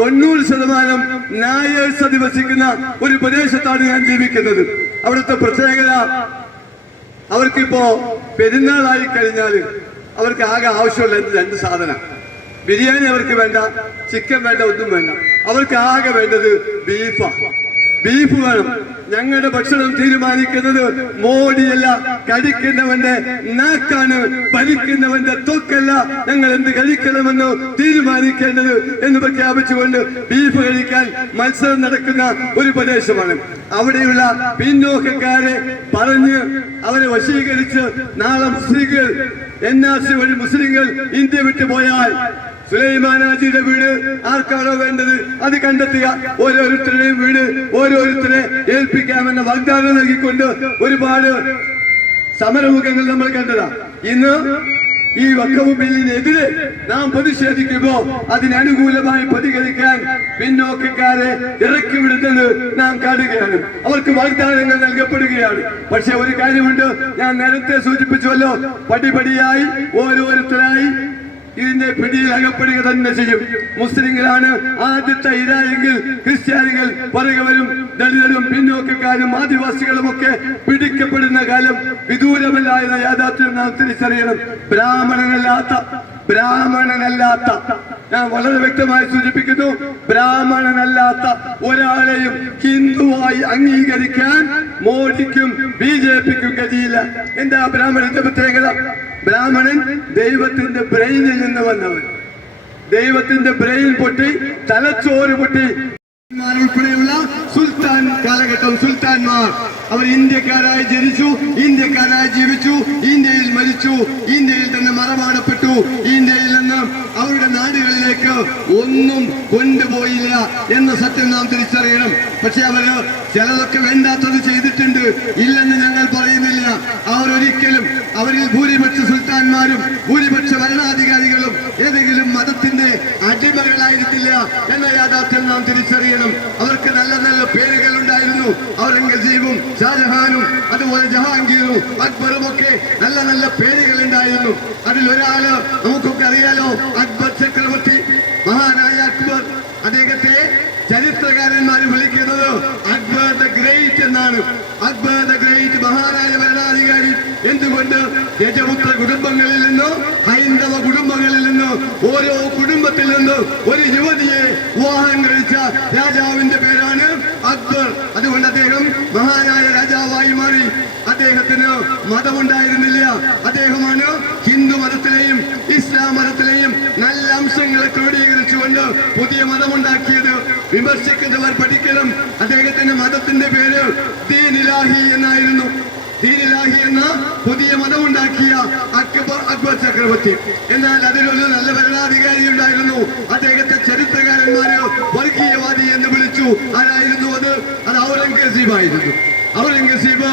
90% നായേഴ്സ് അധിവസിക്കുന്ന ഒരു പ്രദേശത്താണ് ഞാൻ ജീവിക്കുന്നത്. അവിടുത്തെ പ്രത്യേകത, അവർക്കിപ്പോ പെരുന്നാളായി കഴിഞ്ഞാൽ അവർക്ക് ആകെ ആവശ്യമുള്ള 2 സാധനം. ബിരിയാണി അവർക്ക് വേണ്ട, ചിക്കൻ വേണ്ട, ഒന്നും വേണ്ട. അവർക്ക് ആകെ വേണ്ടത് ബീഫ് വേണം. ഞങ്ങളുടെ ഭക്ഷണം തീരുമാനിക്കുന്നത് മോഡിയല്ല, കഴിക്കുന്നവന്റെ നാക്കാണ്, ഭരിക്കുന്നവന്റെ തൊക്കല്ല. ഞങ്ങൾ എന്ത് കഴിക്കണമെന്ന് തീരുമാനിക്കേണ്ടത് എന്ന് പ്രഖ്യാപിച്ചുകൊണ്ട് ബീഫ് കഴിക്കാൻ മത്സരം നടക്കുന്ന ഒരു പ്രദേശമാണ്. അവിടെയുള്ള പിന്നോക്കക്കാരെ പറഞ്ഞ് അവരെ വശീകരിച്ച് നാളെ മുസ്ലിങ്ങൾ NRC വഴി മുസ്ലിങ്ങൾ ഇന്ത്യ വിട്ടുപോയാൽ സുലൈമാനാജിയുടെ വീട് ആർക്കാണോ വേണ്ടത് അത് കണ്ടെത്തുക, ഓരോരുത്തരുടെയും വീട് ഓരോരുത്തരെ ഏൽപ്പിക്കാമെന്ന വാഗ്ദാനം നൽകിക്കൊണ്ട് ഒരുപാട് സമരമുഖങ്ങൾ നമ്മൾ കണ്ടതാ. ഇന്ന് ഈ വഖഫ് ബില്ലിനെതിരെ നാം പ്രതിഷേധിക്കുമ്പോ അതിനനുകൂലമായി പ്രതികരിക്കാൻ പിന്നോക്കക്കാരെ ഇറക്കി വിടുന്നത് നാം കാണുകയാണ്. അവർക്ക് വാഗ്ദാനങ്ങൾ നൽകപ്പെടുകയാണ്. പക്ഷെ ഒരു കാര്യമുണ്ട്, ഞാൻ നേരത്തെ സൂചിപ്പിച്ചുവല്ലോ, പടിപടിയായി ഓരോരുത്തരായി ഇതിന്റെ പിടിയിൽ അകപ്പെടുക തന്നെ ചെയ്യും. മുസ്ലിങ്ങളാണ് ആദ്യത്തെ ഇരയെങ്കിൽ ക്രിസ്ത്യാനികൾ പുറകെ വരും. ദളിതരും പിന്നോക്കക്കാരും ആദിവാസികളും ഒക്കെ പിടിക്കപ്പെടുന്ന കാലം വിദൂരമല്ല എന്ന യാഥാർത്ഥ്യം നാം തിരിച്ചറിയണം. ബ്രാഹ്മണനല്ലാത്ത ഞാൻ വളരെ വ്യക്തമായി സൂചിപ്പിക്കുന്നു, ബ്രാഹ്മണനല്ലാത്ത ഒരാളെയും ഹിന്ദുവായി അംഗീകരിക്കാൻ മോദിക്കും BJPക്കും കഴിയില്ല. എന്താ ബ്രാഹ്മണന്റെ പ്രത്യേകത? ബ്രാഹ്മണൻ ദൈവത്തിന്റെ ബ്രെയിനിൽ നിന്ന് വന്നവൻ. ദൈവത്തിന്റെ ബ്രെയിൻ പൊട്ടി, തലച്ചോറ് പൊട്ടി ഉൾപ്പെടെയുള്ള സുൽത്താൻ കാലഘട്ടം, സുൽത്താൻമാർ അവർ ഇന്ത്യക്കാരായി ജനിച്ചു, ഇന്ത്യക്കാരായി ജീവിച്ചു, ഇന്ത്യയിൽ മരിച്ചു, ഇന്ത്യയിൽ തന്നെ മറമാടപ്പെട്ടു. ഇന്ത്യയിൽ നിന്ന് അവരുടെ നാടുകളിലേക്ക് ഒന്നും കൊണ്ടുപോയില്ല എന്ന സത്യം നാം തിരിച്ചറിയണം. പക്ഷെ അവര് ചിലതൊക്കെ വേണ്ടാത്തത് ചെയ്തിട്ടുണ്ട്, ഇല്ലെന്ന് ഞങ്ങൾ പറയുന്നില്ല. അവർ ഒരിക്കലും, അവരിൽ ഭൂരിപക്ഷ സുൽത്താൻമാരും ഭൂരിപക്ഷ ഭരണാധികാരികളും ഏതെങ്കിലും മതത്തിന്റെ അടിമകളായിരിക്കില്ല എന്ന യാഥാർത്ഥ്യം നാം തിരിച്ചറിയണം. അവർക്ക് നല്ല നല്ല പേരുകൾ ഉണ്ടായിരുന്നു. ഔറംഗസീബും ഷാജഹാനും അതുപോലെ ജഹാംഗീറും അക്ബറും ഒക്കെ നല്ല നല്ല പേരുകൾ ഉണ്ടായിരുന്നു. അതിലൊരാള് നമുക്കൊക്കെ അറിയാലോ, അക്ബർ ചക്രവർത്തി, മഹാനായ അക്ബർ. അദ്ദേഹത്തെ ചരിത്രകാരന്മാർ വിളിക്കുന്നത് അക്ബർ ദ ഗ്രേറ്റ് എന്നാണ്. അക്ബർ ദ ഗ്രേറ്റ്, മഹാനായ ഭരണാധികാരി. എന്തുകൊണ്ട്? രജപുത്ര കുടുംബങ്ങളിൽ നിന്നോ ഹൈന്ദവ കുടുംബങ്ങളിൽ നിന്നോ ഓരോ കുടുംബത്തിൽ നിന്നോ ഒരു യുവതിയെ വിവാഹം കഴിച്ച രാജാവിന്റെ പേരാണ് അക്ബർ. അതുകൊണ്ട് അദ്ദേഹം മഹാനായ രാജാവായി മാറി. അദ്ദേഹത്തിന് മതമുണ്ടായിരുന്നില്ല. അദ്ദേഹമാണ് ഹിന്ദു മതത്തിലെയും ഇസ്ലാം മതത്തിലെയും നല്ല അംശങ്ങളെ ക്രോഡീകരിച്ചുകൊണ്ട് പുതിയ മതമുണ്ടാക്കിയത്. വിമർശിക്കുന്നവർ പഠിക്കണം. അദ്ദേഹത്തിന്റെ മതത്തിന്റെ പേര് ദീൻ ഇലാഹി എന്നായിരുന്നു. ദീൻ ഇലാഹി എന്ന പുതിയ മതമുണ്ടാക്കിയ അക്ബർ ചക്രവർത്തി. എന്നാൽ അതിലൊരു നല്ല ഭരണാധികാരി ഉണ്ടായിരുന്നു. അദ്ദേഹത്തെ ചരിത്രകാരന്മാര് വർഗീയവാദി എന്ന് വിളിച്ചു. ആരായിരുന്നു അത്? ഔറംഗസീബായിരുന്നു. ഔറംഗസീബ്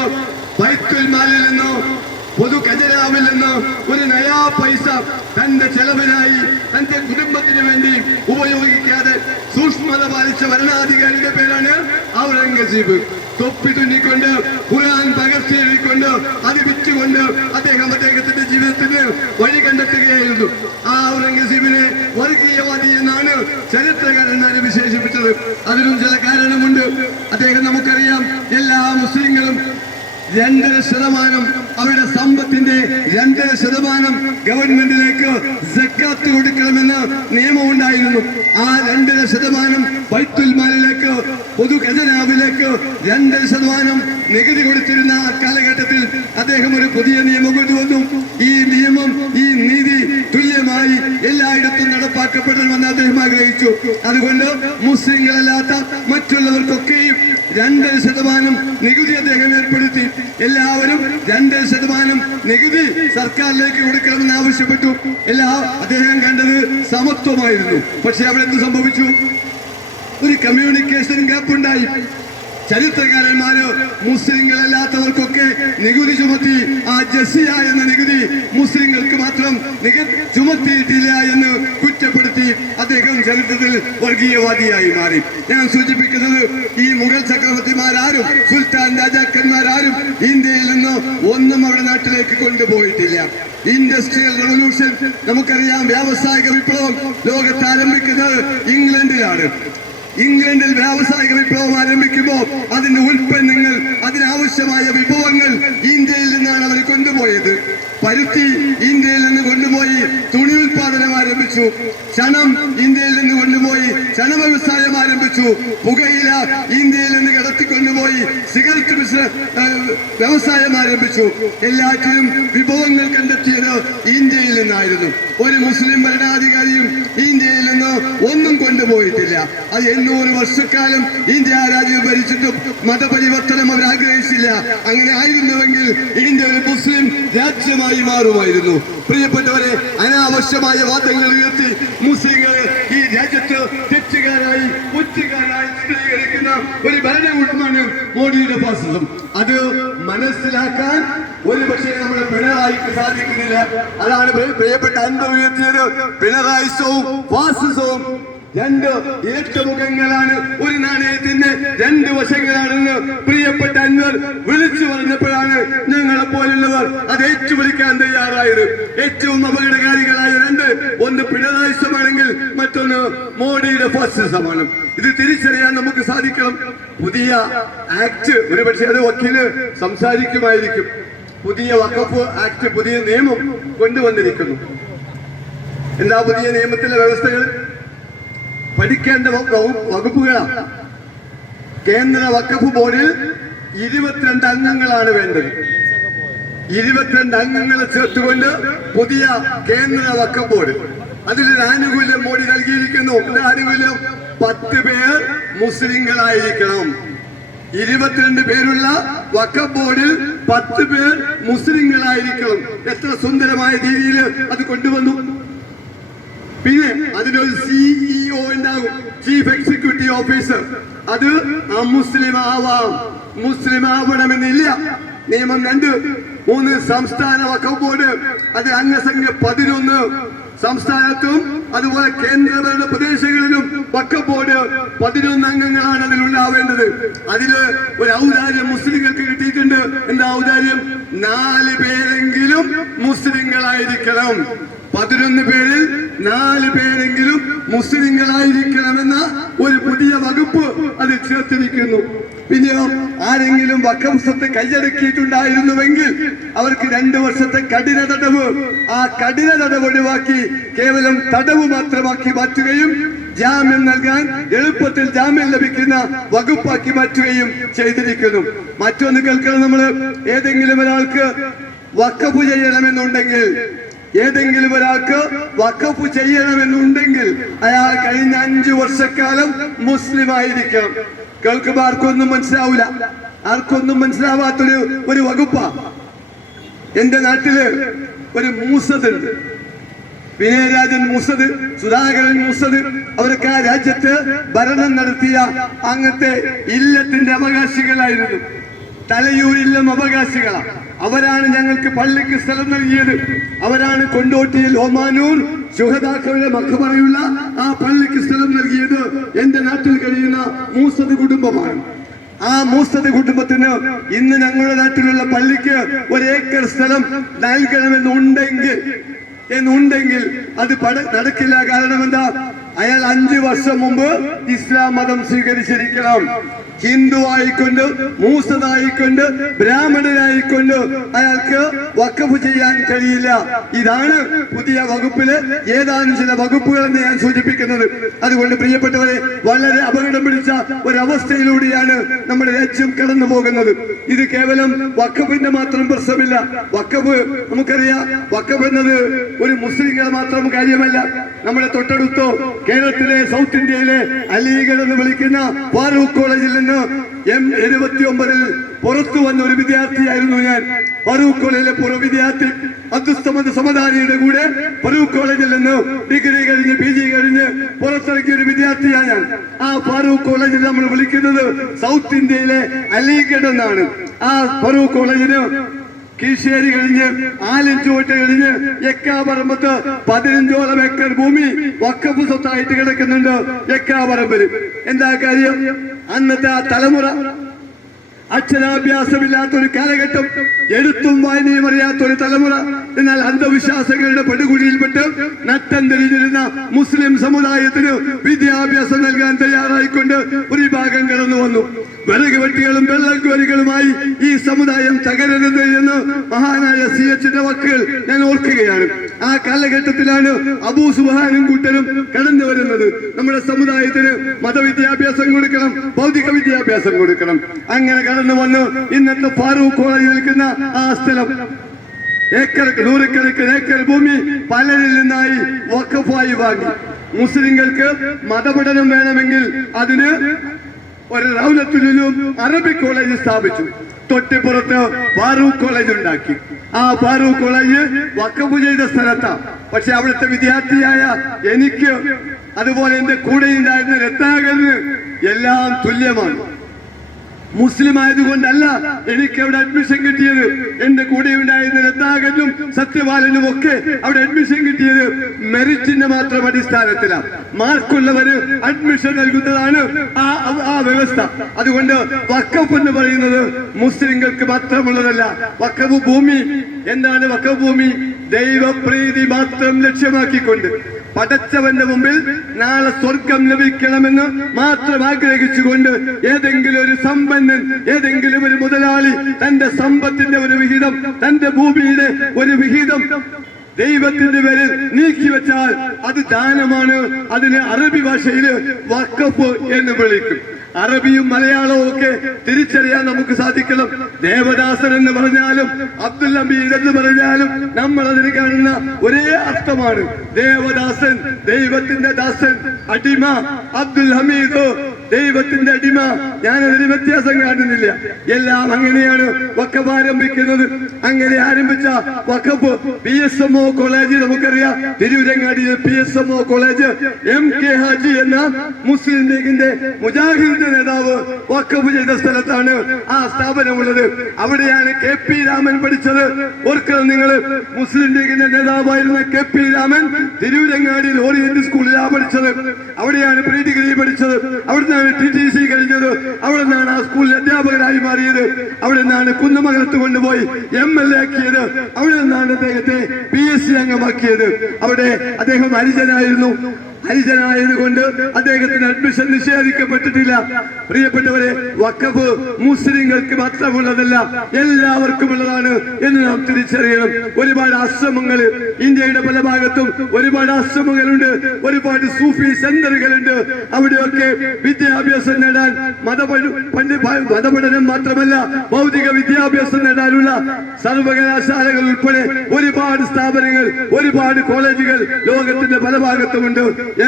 ബൈത്തുൽ മാലിൽ നിന്നോ പൊതു ഖജനാവിൽ നിന്ന് ഒരു നയാ പൈസ തന്റെ ചെലവിനായി തന്റെ കുടുംബത്തിന് വേണ്ടി ഉപയോഗിക്കാതെ സൂക്ഷ്മത പാലിച്ച ഭരണാധികാരിയുടെ പേരാണ് ഔറംഗസീബ്. തൊപ്പി തുന്നിക്കൊണ്ട് ഖുർആൻ പകർത്തി എഴുതിക്കൊണ്ട് അത് വിറ്റുകൊണ്ട് അദ്ദേഹത്തിന്റെ ജീവിതത്തിന് വഴി കണ്ടെത്തുകയായിരുന്നു. ആ ഔറംഗസീബിനെ വർഗീയവാദി എന്നാണ് ചരിത്രകാരന്മാരെ വിശേഷിപ്പിച്ചത്. അതിനും ചില കാരണമുണ്ട്. അദ്ദേഹം, നമുക്കറിയാം, എല്ലാ മുസ്ലിങ്ങളും 2% അവരുടെ സമ്പത്തിന്റെ 2% ഗവൺമെന്റിലേക്ക് സക്കാത്ത് കൊടുക്കണമെന്ന് നിയമമുണ്ടായിരുന്നു. ആ 2% ബൈത്തുൽ മാലിലേക്ക്, പൊതു ഖജനാവിലേക്ക് 2% നികുതി കൊടുത്തിരുന്ന ആ കാലഘട്ടത്തിൽ അദ്ദേഹം ഒരു പുതിയ നിയമം കൊണ്ടുവന്നു. ഈ നിയമം, ഈ നീതി തുല്യമായി എല്ലായിടത്തും നടപ്പാക്കപ്പെടണമെന്ന് അദ്ദേഹം ആഗ്രഹിച്ചു. അതുകൊണ്ട് മുസ്ലിങ്ങളല്ലാത്ത മറ്റുള്ളവർക്കൊക്കെയും 2% നികുതി അദ്ദേഹം ഏർപ്പെടുത്തി. എല്ലാവരും 2% നികുതി സർക്കാരിലേക്ക് കൊടുക്കണമെന്ന് ആവശ്യപ്പെട്ടു. അദ്ദേഹം കണ്ടത് സമത്വമായിരുന്നു. പക്ഷെ അവിടെ എന്ത് സംഭവിച്ചു? ഒരു കമ്മ്യൂണിക്കേഷൻ ഗ്യാപ്പ് ഉണ്ടായി. ചരിത്രകാരന്മാര് മുസ്ലിങ്ങളല്ലാത്തവർക്കൊക്കെ നികുതി ചുമത്തി. ആ ജസിയ എന്ന നികുതി മുസ്ലിങ്ങൾക്ക് മാത്രം ചുമത്തിയിട്ടില്ല എന്ന് കുറ്റപ്പെടുത്തി അദ്ദേഹം ചരിത്രത്തിൽ വർഗീയവാദിയായി മാറി. ഞാൻ സൂചിപ്പിക്കുന്നത് ഈ മുഗൾ ചക്രവർത്തിമാരാരും സുൽത്താൻ രാജാക്കന്മാരാരും ഇന്ത്യയിൽ നിന്ന് ഒന്നും അവരുടെ നാട്ടിലേക്ക് കൊണ്ടുപോയിട്ടില്ല. ഇൻഡസ്ട്രിയൽ റവല്യൂഷൻ നമുക്കറിയാം. വ്യാവസായിക വിപ്ലവം ലോകത്ത് ആരംഭിക്കുന്നത് ഇംഗ്ലണ്ടിലാണ്. ഇംഗ്ലണ്ടിൽ വ്യാവസായിക വിപ്ലവം ആരംഭിക്കുമ്പോൾ അതിന്റെ ഉൽപ്പന്നങ്ങൾ, അതിനാവശ്യമായ വിഭവങ്ങൾ ഇന്ത്യയിൽ നിന്നാണ് അവർ കൊണ്ടുപോയത്. പരുത്തി ഇന്ത്യയിൽ നിന്ന് കൊണ്ടുപോയി തുണി ഉൽപാദനം ആരംഭിച്ചു. ചണം ഇന്ത്യയിൽ നിന്ന് കൊണ്ടുപോയി ചണ വ്യവസായം ആരംഭിച്ചു. പുകയില ഇന്ത്യയിൽ നിന്ന് കടത്തിക്കൊണ്ടുപോയി സിഗരറ്റ് വ്യവസായം ആരംഭിച്ചു. എല്ലാറ്റിനും വിഭവങ്ങൾ കണ്ടെത്തിയത് ഇന്ത്യയിൽ നിന്നായിരുന്നു. ഒരു മുസ്ലിം ഭരണാധികാരിയും ഇന്ത്യയിൽ നിന്ന് ഒന്നും കൊണ്ടുപോയിട്ടില്ല. അത് 800 വർഷക്കാലം ഇന്ത്യ രാജ്യം ഭരിച്ചിട്ടും മതപരിവർത്തനം അവർ ആഗ്രഹിച്ചില്ല. അങ്ങനെ ആയിരുന്നുവെങ്കിൽ ഇന്ത്യ ഒരു മുസ്ലിം രാജ്യമായി മാറുമായിരുന്നു. പ്രിയപ്പെട്ടവരെ, അനാവശ്യമായ വാദങ്ങൾ ഉയർത്തി മുസ്ലിങ്ങളെ ഈ രാജ്യത്ത് തെറ്റുകാരായി കുറ്റക്കാരായി ചിത്രീകരിക്കുന്ന ഒരു ഭരണകൂടമാണ് മോഡിയുടെ ഫാസിസം. അത് മനസ്സിലാക്കാൻ ഒരുപക്ഷെ നമ്മുടെ പിണറായിക്ക് സാധിക്കുന്നില്ല. അതാണ് പ്രിയപ്പെട്ട അൻവർ ഉയർത്തിയത്. പിണറായിസവും ഫാസിസവും രണ്ട് ഇരട്ട മുഖങ്ങളാണ്, ഒരു നാണയത്തിന്റെ രണ്ട് വശങ്ങളാണെന്ന് പ്രിയപ്പെട്ട അൻവർ വിളിച്ചു പറഞ്ഞപ്പോഴാണ് ഞങ്ങളെ പോലുള്ളവർ അത് ഏറ്റുവിളിക്കാൻ തയ്യാറായത്. ഏറ്റവും അപകടകാരികളായ രണ്ട്, ഒന്ന് പിണറായിസമാണെങ്കിൽ മറ്റൊന്ന് മോഡിയുടെ ഫാസിസമാണ്. ഇത് തിരിച്ചറിയാൻ നമുക്ക് സാധിക്കണം. പുതിയ ആക്ട്, ഒരുപക്ഷെ അത് വക്കീല് സംസാരിക്കുമായിരിക്കും, പുതിയ വഖഫ് ആക്ട്, പുതിയ നിയമം കൊണ്ടുവന്നിരിക്കുന്നു. എന്താ പുതിയ നിയമത്തിലെ വ്യവസ്ഥകൾ? പഠിക്കേണ്ട വകുപ്പുകളാണ്. കേന്ദ്ര വഖഫ് ബോർഡിൽ 22 അംഗങ്ങളാണ് വേണ്ടത്. 22 അംഗങ്ങളെ ചേർത്തുകൊണ്ട് പുതിയ കേന്ദ്ര വഖഫ് ബോർഡ്. അതിലൊരു ആനുകൂല്യം മോഡി നൽകിയിരിക്കുന്നു. ആനുകൂല്യം 10 പേർ മുസ്ലിങ്ങളായിരിക്കണം. 22 പേരുള്ള വഖഫ് ബോർഡിൽ 10 പേർ മുസ്ലിങ്ങളായിരിക്കണം. എത്ര സുന്ദരമായ രീതിയിൽ അത് കൊണ്ടുവന്നു. പിന്നെ അതിനൊരു CEO ഉണ്ടാകും, ചീഫ് എക്സിക്യൂട്ടീവ് ഓഫീസർ. അത് മുസ്ലിം ആവാം, മുസ്ലിം ആവണമെന്നില്ല. നിയമം 2. 3 സംസ്ഥാന വഖഫ് ബോർഡ്, അത് അംഗസംഖ്യ 11 സംസ്ഥാനത്തും അതുപോലെ കേന്ദ്രഭരണ പ്രദേശങ്ങളിലും വഖഫ് ബോർഡ് 11 അംഗങ്ങളാണ് അതിലുണ്ടാവേണ്ടത്. അതില് ഒരു ഔദാര്യം മുസ്ലിങ്ങൾക്ക് കിട്ടിയിട്ടുണ്ട്. എന്താ ഔദാര്യം? 4 പേരെങ്കിലും മുസ്ലിങ്ങളായിരിക്കണം. 11 പേരിൽ 4 പേരെങ്കിലും മുസ്ലിങ്ങളായിരിക്കണമെന്ന ഒരു പുതിയ വകുപ്പ് അത് ചേർത്തിരിക്കുന്നു. പിന്നെയോ, ആരെങ്കിലും വഖഫ് സ്വത്ത് കൈയടക്കിയിട്ടുണ്ടായിരുന്നുവെങ്കിൽ അവർക്ക് 2 വർഷത്തെ കഠിന തടവ്, ആ കഠിന തടവ് ഒഴിവാക്കി കേവലം തടവ് മാത്രമാക്കി മാറ്റുകയും ജാമ്യം നൽകാൻ എളുപ്പത്തിൽ ജാമ്യം ലഭിക്കുന്ന വകുപ്പാക്കി മാറ്റുകയും ചെയ്തിരിക്കുന്നു. മറ്റൊന്ന് കേൾക്കണം നമ്മള്. ഏതെങ്കിലും ഒരാൾക്ക് വഖഫ് ചെയ്യണമെന്നുണ്ടെങ്കിൽ, ഏതെങ്കിലും ഒരാൾക്ക് വഖഫ് ചെയ്യണമെന്നുണ്ടെങ്കിൽ അയാൾ കഴിഞ്ഞ 5 വർഷക്കാലം മുസ്ലിം ആയിരിക്കണം. കേൾക്കുമ്പോ ആർക്കൊന്നും മനസ്സിലാവൂല. ആർക്കൊന്നും മനസ്സിലാവാത്തൊരു വകുപ്പാ. എന്റെ നാട്ടില് ഒരു മൂസദ് ഉണ്ട്, വിനയരാജൻ മൂസദ്, സുധാകരൻ മൂസദ്. അവരൊക്കെ ആ രാജ്യത്ത് ഭരണം നടത്തിയ അങ്ങനത്തെ ഇല്ലത്തിന്റെ അവകാശികളായിരുന്നു. തലയൂരിലും അവകാശികളാണ്. അവരാണ് ഞങ്ങൾക്ക് പള്ളിക്ക് സ്ഥലം നൽകിയത്. അവരാണ് കൊണ്ടോട്ടിയിൽ ഒമാനൂർ ശുഹദാക്കളുടെ മഖബറയുള്ള ആ പള്ളിക്ക് സ്ഥലം നൽകിയത് എന്റെ നാട്ടിൽ കഴിയുന്ന മൂസദ് കുടുംബമാണ്. ആ മൂസദ് കുടുംബത്തിന് ഇന്ന് ഞങ്ങളുടെ നാട്ടിലുള്ള പള്ളിക്ക് 1 ഏക്കർ സ്ഥലം നൽകണമെന്നുണ്ടെങ്കിൽ അത് നടക്കില്ല. കാരണം എന്താ? അയാൾ 5 വർഷം മുമ്പ് ഇസ്ലാം മതം സ്വീകരിച്ചിരിക്കണം. ഹിന്ദു ആയിക്കൊണ്ട്, മൂസദായിക്കൊണ്ട്, ബ്രാഹ്മണനായിക്കൊണ്ട് അയാൾക്ക് വഖഫ് ചെയ്യാൻ കഴിയില്ല. ഇതാണ് പുതിയ വകുപ്പില് ഏതാനും ചില വകുപ്പുകളെന്ന് ഞാൻ സൂചിപ്പിക്കുന്നത്. അതുകൊണ്ട് പ്രിയപ്പെട്ടവരെ, വളരെ അപകടം പിടിച്ച ഒരവസ്ഥയിലൂടെയാണ് നമ്മുടെ രാജ്യം കടന്നു പോകുന്നത്. ഇത് കേവലം വഖഫിന്റെ മാത്രം പ്രശ്നമില്ല. വഖഫ് നമുക്കറിയാം, വഖഫ് എന്നത് ഒരു മുസ്ലിങ്ങളെ മാത്രം കാര്യമല്ല. നമ്മുടെ തൊട്ടടുത്തോ കേരളത്തിലെ സൗത്ത് ഇന്ത്യയിലെ അലീഗഡ് എന്ന് വിളിക്കുന്ന ഫാറൂഖ് കോളേജിൽ നിന്ന് M79 പുറത്തു വന്ന ഒരു വിദ്യാർത്ഥിയായിരുന്നു ഞാൻ. ഫറൂഖ് കോളേജിലെ പൂർവ്വ വിദ്യാർത്ഥി അബ്ദുസ്സമദ് സമദാനിയുടെ കൂടെ ഫറൂഖ് കോളേജിൽ നിന്ന് ഡിഗ്രി കഴിഞ്ഞ് PG കഴിഞ്ഞ് പുറത്തിറക്കിയ ഒരു വിദ്യാർത്ഥിയാണ് ഞാൻ. ആ ഫറൂഖ് കോളേജിൽ നമ്മൾ വിളിക്കുന്നത് സൗത്ത് ഇന്ത്യയിലെ അലീഗഡ് എന്നാണ്. ആ ഫറൂഖ് കോളേജിന് കീഴ്ശ്ശേരി കഴിഞ്ഞ് ആലഞ്ചോട്ട് കഴിഞ്ഞ് യക്കാപറമ്പത്ത് 15ഓളം ഏക്കർ ഭൂമി വഖഫ് സ്വത്തായിട്ട് കിടക്കുന്നുണ്ട്. യക്കാപറമ്പിൽ എന്താ കാര്യം? അന്നത്തെ ആ തലമുറ അക്ഷരാഭ്യാസമില്ലാത്ത ഒരു കാലഘട്ടം, എഴുത്തും വായനയും അറിയാത്ത ഒരു തലമുറ, എന്നാൽ അന്ധവിശ്വാസങ്ങളുടെ പടുകുഴിയിൽപ്പെട്ട് നട്ടം തിരിഞ്ഞിരുന്ന മുസ്ലിം സമുദായത്തിന് വിദ്യാഭ്യാസം നൽകാൻ തയ്യാറായിക്കൊണ്ട് ഒരു വിഭാഗം കടന്നു വന്നു. വിറക് വെട്ടികളും വെള്ളക്കോലികളുമായി ഈ സമുദായം തകരരുത് എന്ന് മഹാനായ CH വാക്കുകൾ ഞാൻ ഓർക്കുകയാണ്. ആ കാലഘട്ടത്തിലാണ് അബൂ സുബ്ഹാനും കൂട്ടരും കടന്നു വരുന്നത്. നമ്മുടെ സമുദായത്തിന് മതവിദ്യാഭ്യാസം കൊടുക്കണം, ഭൗതിക വിദ്യാഭ്യാസം കൊടുക്കണം. അങ്ങനെ കടന്നു വന്ന് ഇന്നത്തെ ഫാറൂഖ് കോളേജിൽ നിൽക്കുന്ന ആ സ്ഥലം നൂറുകണക്കിന് ഏക്കർ ഭൂമി പലരിൽ നിന്നായി വഖഫായി വാങ്ങി. മുസ്ലിങ്ങൾക്ക് മതപഠനം വേണമെങ്കിൽ അതിന് ഒരു റൗലത്തുൽ ഉലൂം അറബിക് കോളേജ് സ്ഥാപിച്ചു. തൊട്ടിപ്പുറത്ത് ഫാറൂഖ് കോളേജ് ഉണ്ടാക്കി. ആ ഫാറൂഖ് കോളേജ് വഖഫ് ചെയ്ത സ്ഥലത്താണ്. പക്ഷെ അവിടുത്തെ വിദ്യാർത്ഥിയായ എനിക്ക്, അതുപോലെ എന്റെ കൂടെ ഉണ്ടായിരുന്ന രത്നാകരന് എല്ലാം തുല്യമാണ്. മുസ്ലിം ആയതുകൊണ്ടല്ല എനിക്ക് അവിടെ അഡ്മിഷൻ കിട്ടിയത്. എന്റെ കൂടെ ഉണ്ടായിരുന്ന രത്നാകരനും സത്യപാലനും ഒക്കെ അവിടെ അഡ്മിഷൻ കിട്ടിയത് മെറിറ്റിന്റെ മാത്രം അടിസ്ഥാനത്തിലാണ്. മാർക്കുള്ളവര് അഡ്മിഷൻ നൽകുന്നതാണ് ആ വ്യവസ്ഥ. അതുകൊണ്ട് വഖഫ് എന്ന് പറയുന്നത് മുസ്ലിങ്ങൾക്ക് മാത്രമുള്ളതല്ല. വഖഫ് ഭൂമി എന്താണ്? വഖഫ് ഭൂമി ദൈവപ്രീതി മാത്രം ലക്ഷ്യമാക്കിക്കൊണ്ട് പടച്ചവന്റെ മുമ്പിൽ നാളെ സ്വർഗം ലഭിക്കണമെന്ന് മാത്രം ആഗ്രഹിച്ചുകൊണ്ട് ഏതെങ്കിലും ഒരു സമ്പന്നൻ, ഏതെങ്കിലും ഒരു മുതലാളി തന്റെ സമ്പത്തിന്റെ ഒരു വിഹിതം, തന്റെ ഭൂമിയുടെ ഒരു വിഹിതം ദൈവത്തിന്റെ പേരിൽ നീക്കിവെച്ചാൽ അത് ദാനമാണ്. അതിന് അറബി ഭാഷയിൽ വഖഫ് എന്ന് വിളിക്കും. അറബിയും മലയാളവും ഒക്കെ തിരിച്ചറിയാൻ നമുക്ക് സാധിക്കണം. ദേവദാസൻ എന്ന് പറഞ്ഞാലും അബ്ദുൽ ഹമീദ് എന്ന് പറഞ്ഞാലും നമ്മൾ അതിന് കാണുന്ന ഒരേ അർത്ഥമാണ്. ദേവദാസൻ ദൈവത്തിന്റെ ദാസൻ, അടിമ അബ്ദുൽ ഹമീദ് ദൈവത്തിന്റെ അടിമ. ഞാനതിന് വ്യത്യാസം കാണുന്നില്ല. എല്ലാം അങ്ങനെയാണ് വഖഫ് ആരംഭിക്കുന്നത്. അങ്ങനെ ആരംഭിച്ച വഖഫ് PSMO കോളേജ് നമുക്കറിയാം. തിരൂരങ്ങാടിയിൽ PSMO കോളേജ് MK ഹാജി എന്ന മുസ്ലിം ലീഗിന്റെ മുജാഹിദ് നേതാവ് വഖഫ് ചെയ്ത സ്ഥലത്താണ് ആ സ്ഥാപനമുള്ളത്. അവിടെയാണ് KP രാമൻ പഠിച്ചത്. ഓർക്കണം നിങ്ങൾ, മുസ്ലിം ലീഗിന്റെ നേതാവായിരുന്ന KP രാമൻ തിരൂരങ്ങാടിയിൽ ഓറിയന്റ് സ്കൂളിലാണ് പഠിച്ചത്. അവിടെയാണ് പ്രീ ഡിഗ്രി പഠിച്ചത്. അവിടെ നിന്നാണ് TTC കഴിഞ്ഞത്. അവിടെ നിന്നാണ് ആ സ്കൂളിൽ അധ്യാപകരായി മാറിയത്. അവിടെ നിന്നാണ് കുന്നമംഗലത്ത് കൊണ്ടുപോയി MLA ആക്കിയത്. അവിടെ നിന്നാണ് അദ്ദേഹത്തെ PSC അംഗമാക്കിയത്. അവിടെ അദ്ദേഹം ഹരിജനായിരുന്നു. ഹരിജനായതുകൊണ്ട് അദ്ദേഹത്തിന് അഡ്മിഷൻ നിഷേധിക്കപ്പെട്ടിട്ടില്ല. പ്രിയപ്പെട്ടവരെ, വഖഫ് മുസ്ലിങ്ങൾക്ക് മാത്രമുള്ളതല്ല, എല്ലാവർക്കും ഉള്ളതാണ് എന്ന് നാം തിരിച്ചറിയണം. ഒരുപാട് ആശ്രമങ്ങൾ ഇന്ത്യയുടെ പല ഭാഗത്തും ഒരുപാട് ആശ്രമങ്ങളുണ്ട്, ഒരുപാട് സൂഫി സെന്ററുകളുണ്ട്. അവിടെയൊക്കെ വിദ്യാഭ്യാസം നേടാൻ മതപഠനം മാത്രമല്ല ഭൗതിക വിദ്യാഭ്യാസം നേടാനുള്ള സർവകലാശാലകൾ ഉൾപ്പെടെ ഒരുപാട് സ്ഥാപനങ്ങൾ, ഒരുപാട് കോളേജുകൾ ലോകത്തിന്റെ പല ഭാഗത്തുമുണ്ട്.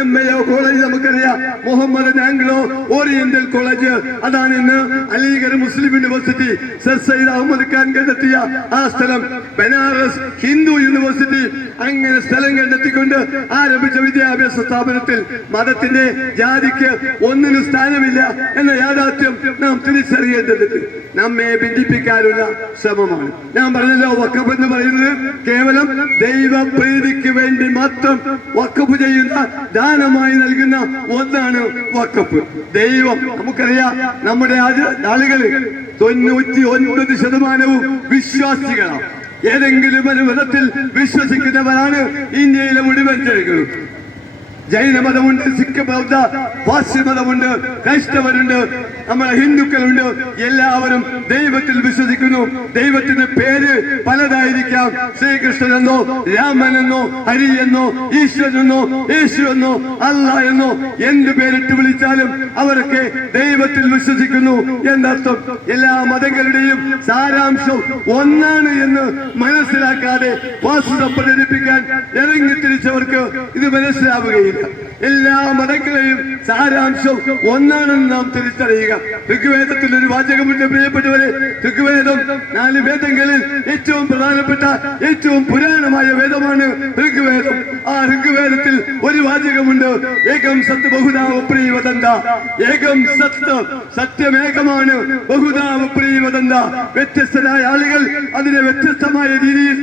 MAO കോളേജ് നമുക്കറിയാം. മുഹമ്മദ് ആംഗ്ലോ ഓറിയന്റൽ കോളേജ്, അതാണ് ഇന്ന് അലിഗഡ് മുസ്ലിം യൂണിവേഴ്സിറ്റി. സർ സയ്യിദ് അഹമ്മദ് ഖാൻ കണ്ടെത്തിയ ആ സ്ഥലം. ബനാറസ് ഹിന്ദു യൂണിവേഴ്സിറ്റി. അങ്ങനെ സ്ഥലം കണ്ടെത്തിക്കൊണ്ട് ആരംഭിച്ച വിദ്യാഭ്യാസ സ്ഥാപനത്തിൽ മതത്തിന്റെ ജാതിക്ക് ഒന്നിനും സ്ഥാനമില്ല എന്ന യാഥാർത്ഥ്യം നാം തിരിച്ചറിയേണ്ടതുണ്ട്. നമ്മെ ഭിന്നിപ്പിക്കാനുള്ള ശ്രമമാണ്. ഞാൻ പറഞ്ഞല്ലോ, വഖഫ് എന്ന് പറയുന്നത് കേവലം ദൈവപ്രീതിക്ക് വേണ്ടി മാത്രം വഖഫ് ചെയ്യുന്ന, ദാനമായി നൽകുന്ന ഒന്നാണ് വഖഫ്. ദൈവം നമുക്കറിയാം, നമ്മുടെ ആളുകൾ 99% വിശ്വാസികളാണ്. ഏതെങ്കിലും ഒരു മതത്തിൽ വിശ്വസിക്കുന്നവരാണ് ഇന്ത്യയിലെ മുഴുവൻ ജനങ്ങളും. ജൈനമതമുണ്ട്, സിഖ് ബൗദ്ധ പാർസി മതമുണ്ട്, ക്രൈസ്തവരുണ്ട്, നമ്മളെ ഹിന്ദുക്കളുണ്ട്. എല്ലാവരും ദൈവത്തിൽ വിശ്വസിക്കുന്നു. ദൈവത്തിന്റെ പേര് പലതായിരിക്കാം. ശ്രീകൃഷ്ണനെന്നോ രാമനെന്നോ ഹരി എന്നോ ഈശ്വരനെന്നോ യേശു എന്നോ അല്ലാഹ് എന്നോ എന്ത് പേരിട്ട് വിളിച്ചാലും അവരൊക്കെ ദൈവത്തിൽ വിശ്വസിക്കുന്നു എന്നർത്ഥം. എല്ലാ മതങ്ങളുടെയും സാരാംശം ഒന്നാണ് എന്ന് മനസ്സിലാക്കാതെ വാസ്തുത പ്രചരിപ്പിക്കാൻ ഇറങ്ങിത്തിരിച്ചവർക്ക് ഇത് മനസ്സിലാവുകയില്ല. വരിക. എല്ലാ മതങ്ങളെയും സാരാംശം ഒന്നാണെന്ന് നാം തിരിച്ചറിയുക. ഋഗ്വേദത്തിൽ ഒരു വാചകമുണ്ട് പ്രിയപ്പെട്ടവരെ. ഋഗ്വേദം 4 വേദങ്ങളിൽ ഏറ്റവും പ്രധാനപ്പെട്ട ഏറ്റവും പുരാണമായ വേദമാണ് ഋഗ്വേദം. ആ ഋഗ്വേദത്തിൽ ഒരു വാചകമുണ്ട്, ഏകം സത്ത് ബഹുധാ വപ്രീ വദന്ത. ഏകം സത്ത്, സത്യമേകമാണ്, ബഹുധാ വപ്രീ വദന്ത. വ്യത്യസ്തരായ ആളുകൾ അതിനെ വ്യത്യസ്തമായ രീതിയിൽ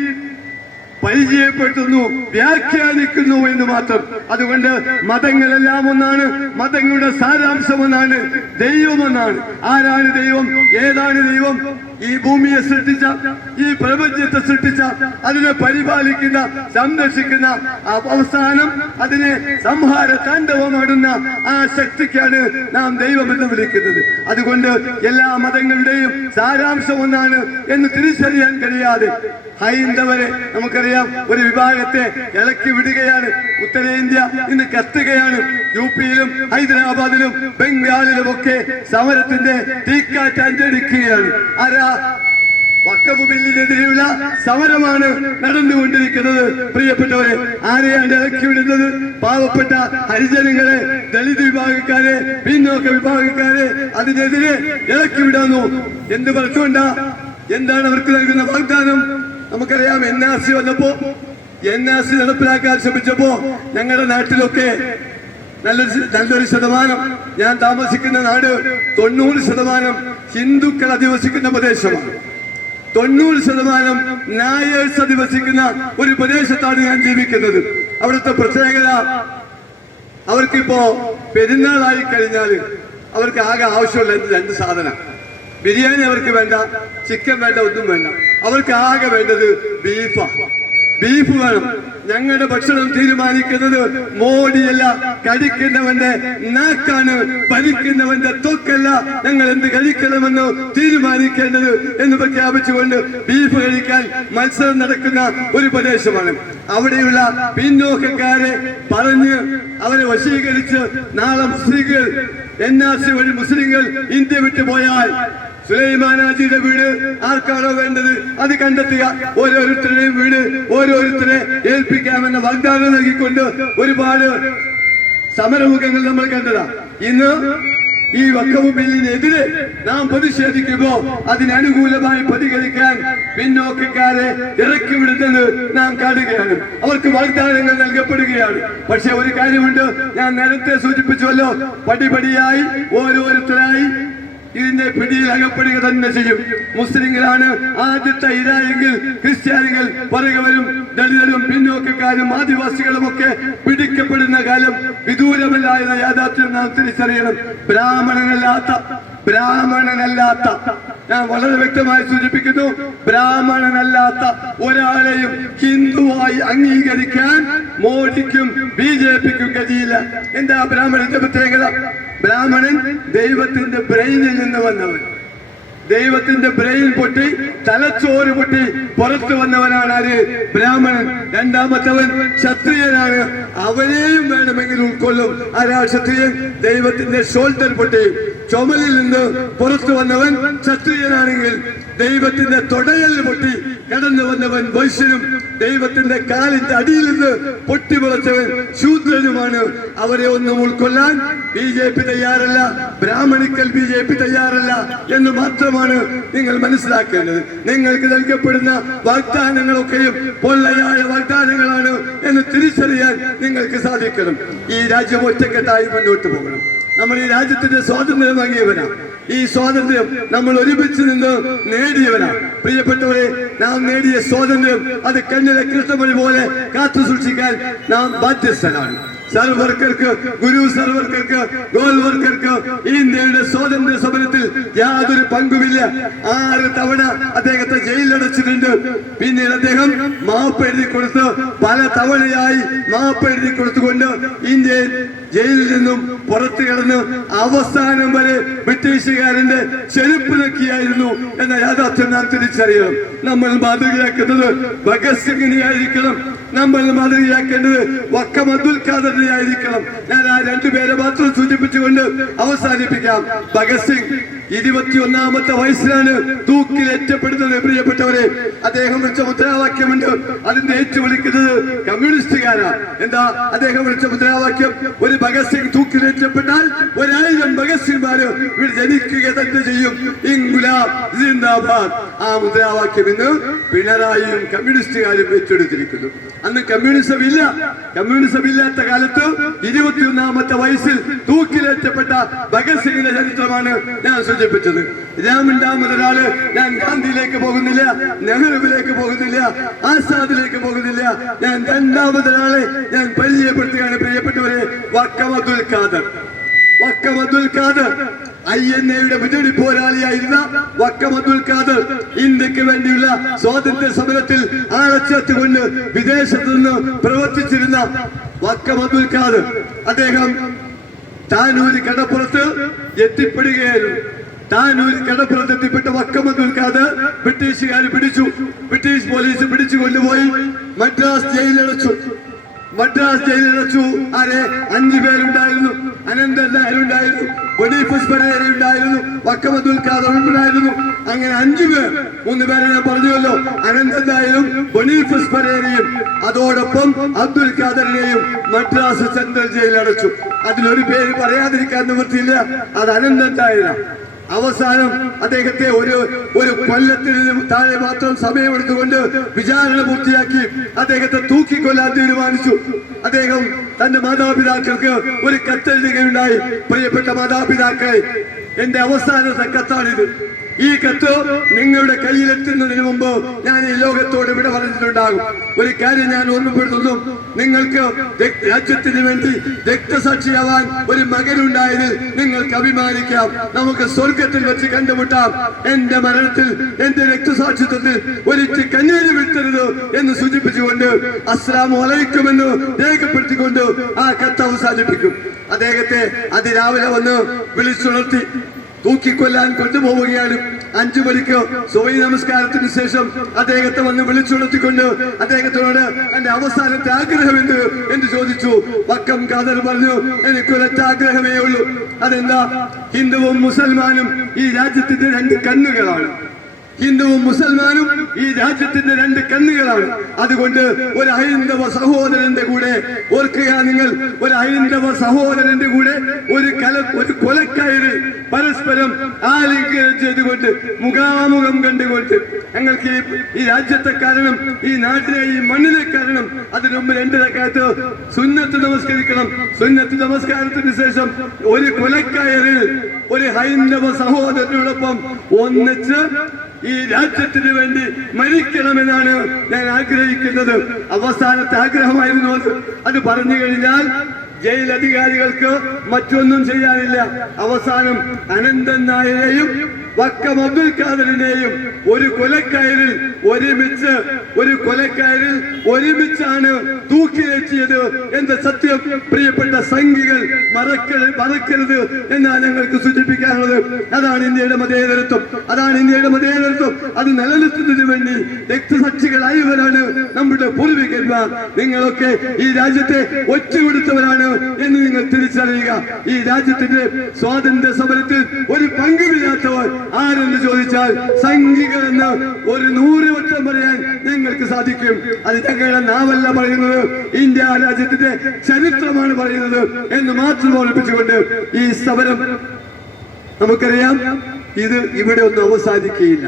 പരിചയപ്പെടുത്തുന്നു, വ്യാഖ്യാനിക്കുന്നു എന്ന് മാത്രം. അതുകൊണ്ട് മതങ്ങളെല്ലാം ഒന്നാണ്, മതങ്ങളുടെ സാരാംശം ഒന്നാണ്, ദൈവം ഒന്നാണ്. ആരാണ് ദൈവം? ഏതാണ് ദൈവം? ഈ ഭൂമിയെ സൃഷ്ടിച്ച, ഈ പ്രപഞ്ചത്തെ സൃഷ്ടിച്ച, അതിനെ പരിപാലിക്കുന്ന, സംരക്ഷിക്കുന്ന, അവസാനം അതിനെ സംഹാര താണ്ഡവമാടുന്ന ആ ശക്തിക്കാണ് നാം ദൈവം എന്ന് വിളിക്കുന്നത്. അതുകൊണ്ട് എല്ലാ മതങ്ങളുടെയും സാരാംശം ഒന്നാണ് എന്ന് തിരിച്ചറിയാൻ കഴിയാതെ ഹൈന്ദവരെ നമുക്കറിയാം ഒരു വിഭാഗത്തെ ഇളക്കി വിടുകയാണ്. ഉത്തരേന്ത്യ ഇന്ന് കത്തുകയാണ്. യുപിയിലും ഹൈദരാബാദിലും ബംഗാളിലും ഒക്കെ സമരത്തിന്റെ തീക്കാറ്റ് അഞ്ചടിക്കുകയാണ്. ആരാ? വഖഫ് ബില്ലിനെതിരെയുള്ള സമരമാണ് നടന്നുകൊണ്ടിരിക്കുന്നത്. പ്രിയപ്പെട്ടവരെ, ആരെയാണ് ഇളക്കി വിടുന്നത്? പാവപ്പെട്ട ഹരിജനങ്ങളെ, ദളിത് വിഭാഗക്കാരെ, പിന്നോക്ക വിഭാഗക്കാരെ അതിനെതിരെ ഇളക്കി വിടാന്നു. എന്ത് പറഞ്ഞുകൊണ്ടാ? എന്താണ് അവർക്ക് നൽകുന്ന വാഗ്ദാനം? നമുക്കറിയാം, NRC വന്നപ്പോ, NRC നടപ്പിലാക്കാൻ ശ്രമിച്ചപ്പോ ഞങ്ങളുടെ നാട്ടിലൊക്കെ നല്ലൊരു ശതമാനം, ഞാൻ താമസിക്കുന്ന നാട് 90% ഹിന്ദുക്കൾ അധിവസിക്കുന്ന പ്രദേശമാണ്. 90% നായേഴ്സ് അധിവസിക്കുന്ന ഒരു പ്രദേശത്താണ് ഞാൻ ജീവിക്കുന്നത്. അവിടുത്തെ പ്രത്യേകത, അവർക്കിപ്പോ പെരുന്നാളായി കഴിഞ്ഞാൽ അവർക്ക് ആകെ ആവശ്യമുള്ള 2 സാധനം. ബിരിയാണി അവർക്ക് വേണ്ട, ചിക്കൻ വേണ്ട, ഒന്നും വേണ്ട. അവർക്ക് ആകെ വേണ്ടത് ബീഫാണ്. ബീഫ് വേണം. ഞങ്ങളുടെ ഭക്ഷണം തീരുമാനിക്കുന്നത് മോഡിയല്ല, കഴിക്കുന്നവന്റെ നാക്കാണ്, ഭരിക്കുന്നവന്റെ തൊക്കല്ല. ഞങ്ങൾ എന്ത് കഴിക്കണമെന്ന് തീരുമാനിക്കേണ്ടത് എന്ന് പ്രഖ്യാപിച്ചുകൊണ്ട് ബീഫ് കഴിക്കാൻ മത്സരം നടക്കുന്ന ഒരു പ്രദേശമാണ്. അവിടെയുള്ള പിന്നോക്കക്കാരെ പറഞ്ഞ് അവരെ വശീകരിച്ച് നാളെ മുസ്ലിങ്ങൾ, NRC വഴി മുസ്ലിങ്ങൾ ഇന്ത്യ വിട്ടു പോയാൽ സുലൈമാനാജിയുടെ വീട് ആർക്കാണോ വേണ്ടത് അത് കണ്ടെത്തുക, ഓരോരുത്തരുടെയും വീട് ഓരോരുത്തരെ ഏൽപ്പിക്കാമെന്ന വാഗ്ദാനം നൽകിക്കൊണ്ട് ഒരുപാട് സമരമുഖങ്ങൾ നമ്മൾ കണ്ടതാ. ഇന്ന് ഈ വഖഫ് ബില്ലിനെതിരെ നാം പ്രതിഷേധിക്കുമ്പോ അതിനനുകൂലമായി പ്രതികരിക്കാൻ പിന്നോക്കക്കാരെ ഇറക്കി വിടുന്നത് നാം കാണുകയാണ്. അവർക്ക് വാഗ്ദാനങ്ങൾ നൽകപ്പെടുകയാണ്. പക്ഷെ ഒരു കാര്യമുണ്ട്, ഞാൻ നേരത്തെ സൂചിപ്പിച്ചുവല്ലോ, പടിപടിയായി ഓരോരുത്തരായി ഇതിന്റെ പിടിയിൽ അകപ്പെടുക തന്നെ ചെയ്യും. മുസ്ലിങ്ങളാണ് ആദ്യത്തെ ഇരയെങ്കിൽ ക്രിസ്ത്യാനികൾ പുറകെ വരും. ദളിതരും പിന്നോക്കക്കാരും ആദിവാസികളും ഒക്കെ പിടിക്കപ്പെടുന്ന കാലം വിദൂരമല്ല എന്ന യാഥാർത്ഥ്യം നാം തിരിച്ചറിയണം. ബ്രാഹ്മണനല്ലാത്ത, ഞാൻ വളരെ വ്യക്തമായി സൂചിപ്പിക്കുന്നു, ബ്രാഹ്മണനല്ലാത്ത ഒരാളെയും ഹിന്ദുവായി അംഗീകരിക്കാൻ മോദിക്കും BJPക്കും കഴിയില്ല. എന്താ ബ്രാഹ്മണന്റെ പ്രത്യേകത? ബ്രാഹ്മണൻ ദൈവത്തിന്റെ ബ്രെയിനിൽ നിന്ന് വന്നവൻ. ദൈവത്തിന്റെ ബ്രെയിൻ പൊട്ടി, തലച്ചോറ് പൊട്ടി പുറത്തു വന്നവനാണ് ആര്? ബ്രാഹ്മണൻ. രണ്ടാമത്തവൻ ക്ഷത്രിയനാണ്. അവനെയും വേണമെങ്കിൽ ഉൾക്കൊള്ളും. ആരാ ക്ഷത്രിയൻ? ദൈവത്തിന്റെ ഷോൾഡർ പൊട്ടി ചുമലിൽ നിന്ന് പുറത്തു വന്നവൻ ക്ഷത്രിയനാണെങ്കിൽ, ദൈവത്തിന്റെ തുടയൽ പൊട്ടി കടന്നു വന്നവൻ വൈശ്യനും, ദൈവത്തിന്റെ കാലിന്റെ അടിയിൽ നിന്ന് പൊട്ടിമുളച്ചവൻ ശൂദ്രനുമാണ്. അവരെ ഒന്നും ഉൾക്കൊള്ളാൻ BJP തയ്യാറല്ല, ബ്രാഹ്മണിക്കൽ BJP തയ്യാറല്ല എന്ന് മാത്രമാണ് നിങ്ങൾ മനസ്സിലാക്കേണ്ടത്. നിങ്ങൾക്ക് നൽകപ്പെടുന്ന വാഗ്ദാനങ്ങളൊക്കെയും പൊള്ളയായ വാഗ്ദാനങ്ങളാണ് എന്ന് തിരിച്ചറിയാൻ നിങ്ങൾക്ക് സാധിക്കണം. ഈ രാജ്യം ഒറ്റക്കെട്ടായി മുന്നോട്ട് പോകണം. നമ്മൾ ഈ രാജ്യത്തിന്റെ സ്വാതന്ത്ര്യം വാങ്ങിയവരാണ്. ഈ സ്വാതന്ത്ര്യം നമ്മൾ ഒരുമിച്ച് നിന്ന് നേടിയവരാണ്. പ്രിയപ്പെട്ടവരെ, നാം നേടിയ സ്വാതന്ത്ര്യം അത് കണ്ണിലെ കൃഷ്ണമണി പോലെ കാത്തു സൂക്ഷിക്കാൻ നാം ബാധ്യസ്ഥരാണ്. സർവർക്കർക്ക്, ഗുരു സർവർക്കർക്ക്, ഗോൾവർക്കർക്ക് ഇന്ത്യയുടെ സ്വാതന്ത്ര്യ സമരത്തിൽ യാതൊരു പങ്കുമില്ല. 6 തവണ അദ്ദേഹത്തെ ജയിലിലടച്ചിട്ടുണ്ട്. പിന്നീട് അദ്ദേഹം മാപ്പ് എഴുതി കൊടുത്ത്, പല തവണയായി മാപ്പ് എഴുതി കൊടുത്തുകൊണ്ട് ഇന്ത്യയിൽ ജയിലിൽ നിന്നും പുറത്തു കടന്ന് അവസാനം വരെ ബ്രിട്ടീഷുകാരന്റെ ചെരുപ്പ് നക്കിയായിരുന്നു എന്ന യാഥാർത്ഥ്യം നാം തിരിച്ചറിയണം. നമ്മൾ മാതൃകയാക്കുന്നത് ഭഗത് സിംഗിനെ ആയിരിക്കണം. നമ്മൾ മാതൃകയാക്കേണ്ടത് വക്കം അബ്ദുൽ ഖാദറിനെ ആയിരിക്കണം. ഞാൻ ആ 2 പേരെ മാത്രം സൂചിപ്പിച്ചുകൊണ്ട് അവസാനിപ്പിക്കാം. ഭഗത് സിംഗ് 21-ാമത്തെ വയസ്സിലാണ് തൂക്കിലേറ്റപ്പെടുന്നത്. പ്രിയപ്പെട്ടവരെ, അദ്ദേഹം വിളിച്ച മുദ്രാവാക്യമുണ്ട്, അതിന്റെ ഏറ്റുവിളിക്കുന്നത് കമ്മ്യൂണിസ്റ്റുകാരാണ്. എന്താ അദ്ദേഹം വിളിച്ച മുദ്രാവാക്യം? ഒരു ഭഗത് സിംഗ് തൂക്കിലേറ്റപ്പെട്ടാൽ 1000 ഭഗത് സിംഗ്മാര് ഇവിടെ ജനിക്കുക തന്നെ ചെയ്യും. ഇൻകുലാബ് സിന്ദാബാദ്. ആ മുദ്രാവാക്യം ഇന്ന് പിണറായിയും കമ്മ്യൂണിസ്റ്റുകാരും ഏറ്റെടുത്തിരിക്കുന്നു. അന്ന് കമ്മ്യൂണിസം ഇല്ല. കമ്മ്യൂണിസം ഇല്ലാത്ത കാലത്ത് 21-ാമത്തെ വയസ്സിൽ തൂക്കിലേറ്റപ്പെട്ട ഭഗത് സിംഗിന്റെ ചരിത്രമാണ് ഞാൻ സൂചിപ്പിച്ചത്. രണ്ടാമതൊരാള്, ഞാൻ ഗാന്ധിയിലേക്ക് പോകുന്നില്ല, നെഹ്റുവിലേക്ക് പോകുന്നില്ല, ആസാദിലേക്ക് പോകുന്നില്ല. ഞാൻ രണ്ടാമതൊരാളെ ഞാൻ പരിചയപ്പെടുത്തുകയാണ്. പ്രിയപ്പെട്ടവരെ, വക്കം അബ്ദുൽ ഖാദർ. വക്കം അബ്ദുൽ ഖാദർ INA-യുടെ മുന്നണി പോരാളിയായിരുന്ന വക്കം അബ്ദുൽ ഖാദർ ഇന്ത്യക്ക് വേണ്ടിയുള്ള സ്വാതന്ത്ര്യ സമരത്തിൽ ആളച്ചേർത്തുകൊണ്ട് വിദേശത്ത് നിന്ന് പ്രവർത്തിച്ചിരുന്ന വക്കം അബ്ദുൽ ഖാദർ, അദ്ദേഹം താനൂര് കടപ്പുറത്ത് എത്തിപ്പെടുകയായിരുന്നു. താനൂര് കടപ്പുറത്ത് എത്തിപ്പെട്ട വക്കം അബ്ദുൽ ഖാദർ ബ്രിട്ടീഷുകാർ പിടിച്ചു. ബ്രിട്ടീഷ് പോലീസ് പിടിച്ചു കൊണ്ടുപോയി മദ്രാസ് ജയിലിലടച്ചു. മദ്രാസ് ജയിലിലടച്ചു. ആരെ? 5 പേരുണ്ടായിരുന്നു. അനന്തൻ നായർ ഉണ്ടായിരുന്നു, ബൊണീഫസ് പെരേര ഉണ്ടായിരുന്നു, വക്കം അബ്ദുൽ ഖാദർ ഉണ്ടായിരുന്നു. അങ്ങനെ 5 പേർ. 3 പേരെ ഞാൻ പറഞ്ഞുവല്ലോ, അനന്തൻ നായരും ബൊണീഫസ് പെരേരയും അതോടൊപ്പം അബ്ദുൽ ഖാദറിനെയും മദ്രാസ് സെൻട്രൽ ജയിലിൽ അടച്ചു. അതിലൊരു പേര് പറയാതിരിക്കാൻ നിവൃത്തിയില്ല, അത് അനന്തൻ നായരാണ്. അവസാനം അദ്ദേഹത്തെ ഒരു കൊല്ലത്തിന് താഴെ മാത്രം സമയമെടുത്തുകൊണ്ട് വിചാരണ പൂർത്തിയാക്കി അദ്ദേഹത്തെ തൂക്കിക്കൊല്ലാൻ തീരുമാനിച്ചു. അദ്ദേഹം തന്റെ മാതാപിതാക്കൾക്ക് ഒരു കത്തെഴുതുകയുണ്ടായി. പ്രിയപ്പെട്ട മാതാപിതാക്കളെ, എന്റെ അവസാനത്തെ കത്താണിത്. ഈ കത്ത് നിങ്ങളുടെ കയ്യിലെത്തുന്നതിന് മുമ്പ് ഞാൻ ഈ ലോകത്തോട് ഇവിടെ പറഞ്ഞിട്ടുണ്ടാകും. ഒരു കാര്യം ഞാൻ ഓർമ്മപ്പെടുത്തുന്നു, നിങ്ങൾക്ക് രാജ്യത്തിന് വേണ്ടി രക്തസാക്ഷിയാവാൻ ഒരു മകനുണ്ടായതിൽ നിങ്ങൾക്ക് അഭിമാനിക്കാം. നമുക്ക് സ്വർഗത്തിൽ വെച്ച് കണ്ടുമുട്ടാം. എന്റെ മരണത്തിൽ, എന്റെ രക്തസാക്ഷിത്വത്തിൽ ഒരിച്ച് കണ്ണീര് വിട്ടരുത് എന്ന് സൂചിപ്പിച്ചുകൊണ്ട് അസ്സലാമു അലൈക്കും എന്ന് രേഖപ്പെടുത്തിക്കൊണ്ട് ആ കത്ത് അവസാനിപ്പിക്കും. അദ്ദേഹത്തെ അതിരാവിലെ വന്ന് വിളിച്ചുണർത്തി തൂക്കിക്കൊല്ലാൻ കൊണ്ടുപോവുകയാണ്. 5 മണിക്ക് സുബഹി നമസ്കാരത്തിന് ശേഷം അദ്ദേഹത്തെ വന്ന് വിളിച്ചുണർത്തിക്കൊണ്ട് അദ്ദേഹത്തോട് എന്റെ അവസാനത്തെ ആഗ്രഹം എന്ന് ചോദിച്ചു. വക്കം ഖാദർ പറഞ്ഞു, എനിക്കൊരൊറ്റ ആഗ്രഹമേ ഉള്ളൂ. അതെന്താ? ഹിന്ദുവും മുസൽമാനും ഈ രാജ്യത്തിന്റെ 2 കണ്ണുകളാണ്. ഹിന്ദുവും മുസൽമാനും ഈ രാജ്യത്തിന്റെ 2 കണ്ണുകളാണ്. അതുകൊണ്ട് ഒരു ഹൈന്ദവ സഹോദരന്റെ കൂടെ, ഓർക്കുക നിങ്ങൾ, ഒരു ഹൈന്ദവ സഹോദരന്റെ കൂടെ ഒരു കൊലക്കയറ് പരസ്പരം ആലിംഗനം ചെയ്തുകൊണ്ട് മുഖാമുഖം കണ്ടുകൊണ്ട് ഞങ്ങൾക്ക് ഈ രാജ്യത്തെ കാരണം, ഈ നാട്ടിലെ ഈ മണ്ണിനെ കാരണം, അതിനു മുമ്പ് 2 റക്അത്ത് സുന്നത്ത് നമസ്കരിക്കണം. സുന്നത്ത് നമസ്കാരത്തിന് ശേഷം ഒരു കൊലക്കയറിൽ ഒരു ഹൈന്ദവ സഹോദരനോടൊപ്പം ഒന്നിച്ച് ഈ രാജ്യത്തിന് വേണ്ടി മരിക്കണമെന്നാണ് ഞാൻ ആഗ്രഹിക്കുന്നത്. അവസാനത്തെ ആഗ്രഹമായിരുന്നു അത്. അത് പറഞ്ഞു കഴിഞ്ഞാൽ ജയിലധികാരികൾക്ക് മറ്റൊന്നും ചെയ്യാനില്ല. അവസാനം അനന്തൻ നായരെയും വക്കം അബ്ദുൽ ഖാദറിനെയും ഒരു കൊലക്കയറിൽ ഒരുമിച്ചാണ് തൂക്കിലേറ്റിയത് എന്ന സത്യം പ്രിയപ്പെട്ട സംഘികൾ മറക്കരുത് എന്നാണ് ഞങ്ങൾക്ക് സൂചിപ്പിക്കാനുള്ളത്. അതാണ് ഇന്ത്യയുടെ മതേതരത്വം. അതാണ് ഇന്ത്യയുടെ മതേതരത്വം. അത് നിലനിർത്തുന്നതിന് വേണ്ടി രക്തസാക്ഷികളായവരാണ് നമ്മുടെ പൂർവികന്മാർ. നിങ്ങളൊക്കെ ഈ രാജ്യത്തെ ഒറ്റുകൊടുത്തവരാണ് എന്ന് നിങ്ങൾ തിരിച്ചറിയുക. ഈ രാജ്യത്തിന്റെ സ്വാതന്ത്ര്യ സമരത്തിൽ ഒരു പങ്കുമില്ലാത്തവർ ആരെന്ന് ചോദിച്ചാൽ സംഘികൾ എന്ന് ഒരു 100 വട്ടം പറയാൻ ഞങ്ങൾക്ക് സാധിക്കും. അത് ഞങ്ങളുടെ നാവല്ല പറയുന്നത്, ഇന്ത്യ രാജ്യത്തിന്റെ ചരിത്രമാണ് പറയുന്നത് എന്ന് മാത്രം ഓർമ്മിപ്പിച്ചുകൊണ്ട് ഈ സമരം നമുക്കറിയാം, ഇത് ഇവിടെ ഒന്നും അവസാനിക്കുകയില്ല.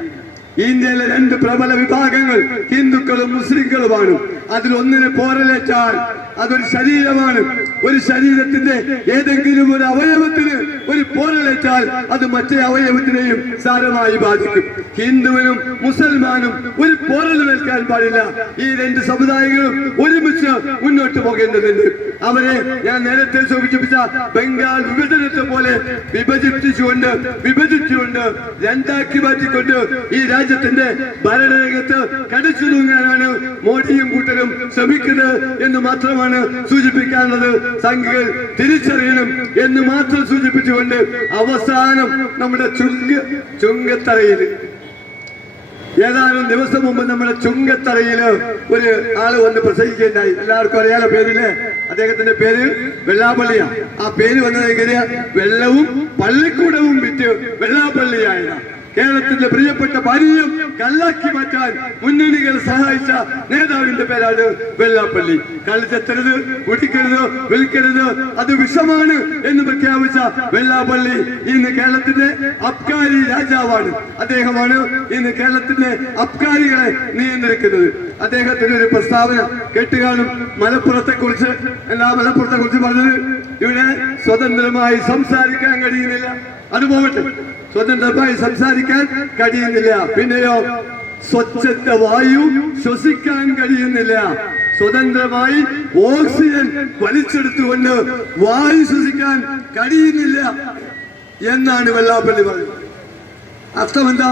ഇന്ത്യയിലെ 2 പ്രബല വിഭാഗങ്ങൾ ഹിന്ദുക്കളും മുസ്ലിങ്ങളുമാണ്. അതിലൊന്നിനെ പോരലേറ്റാൽ അതൊരു ശരീരമാണ്. ഒരു ശരീരത്തിന്റെ ഏതെങ്കിലും ഒരു അവയവത്തിന് ഒരു പോരലേറ്റാൽ അത് മറ്റേ അവയവത്തിനെയും സാരമായി ബാധിക്കും. ഹിന്ദുവിനും മുസൽമാനും ഒരു പോരലേൽക്കാൻ പാടില്ല. ഈ 2 സമുദായങ്ങളും ഒരുമിച്ച് മുന്നോട്ട് പോകേണ്ടതുണ്ട്. അവരെ ഞാൻ നേരത്തെ സൂചിപ്പിച്ച ബംഗാൾ വിഭജനത്തെ പോലെ വിഭജിച്ചുകൊണ്ട് 2ആക്കി മാറ്റിക്കൊണ്ട് ഈ രാജ്യത്തിന്റെ ഭരണരംഗത്ത് കടിച്ചു തൂങ്ങാനാണ് മോഡിയും കൂട്ടരും ശ്രമിക്കുന്നത് എന്ന് മാത്രമാണ് സൂചിപ്പിക്കാനുള്ളത്. സംഘികൾ തിരിച്ചറിയണം എന്ന് മാത്രം സൂചിപ്പിച്ചുകൊണ്ട് അവസാനം നമ്മുടെ ചുങ്കത്തറയിൽ ഏതാനും ദിവസം മുമ്പ് നമ്മുടെ ചുങ്കത്തറയില് ഒരു ആള് വന്ന് പ്രസംഗിക്കുകയുണ്ടായി. എല്ലാവർക്കും അറിയാലോ പേരില്. അദ്ദേഹത്തിന്റെ പേര് വെള്ളാപ്പള്ളിയാണ്. ആ പേര് വന്നത് എങ്ങനെയാ? വെള്ളവും പള്ളിക്കൂടവും വിറ്റ് വെള്ളാപ്പള്ളിയായതാണ്. കേരളത്തിന്റെ പ്രിയപ്പെട്ട ഭാര്യയും കള്ളാക്കി മാറ്റാൻ മുന്നണികൾ സഹായിച്ച നേതാവിന്റെ പേരാണ് വെള്ളാപ്പള്ളി. കളിച്ചെത്തരുത്, കുടിക്കരുത്, വിൽക്കരുത്, അത് വിഷമാണ് എന്ന് പ്രഖ്യാപിച്ച വെള്ളാപ്പള്ളി ഇന്ന് കേരളത്തിന്റെ അബ്കാരി രാജാവാണ്. അദ്ദേഹമാണ് ഇന്ന് കേരളത്തിന്റെ അബ്കാരികളെ നിയന്ത്രിക്കുന്നത്. അദ്ദേഹത്തിന്റെ ഒരു പ്രസ്താവന കേട്ടുകാണും. മലപ്പുറത്തെ കുറിച്ച് പറഞ്ഞത് ഇവിടെ സ്വതന്ത്രമായി സംസാരിക്കാൻ കഴിയുന്നില്ല. അത് പോകട്ടെ, സ്വതന്ത്രമായി സംസാരിക്കാൻ കഴിയുന്നില്ല. പിന്നെയോ സ്വച്ഛത വായു ശ്വസിക്കാൻ കഴിയുന്നില്ല. സ്വതന്ത്രമായി ഓക്സിജൻ വലിച്ചെടുത്തുകൊണ്ട് വായു ശ്വസിക്കാൻ കഴിയുന്നില്ല എന്നാണ് വെള്ളാപ്പള്ളി പറഞ്ഞത്. അർത്ഥം എന്താ?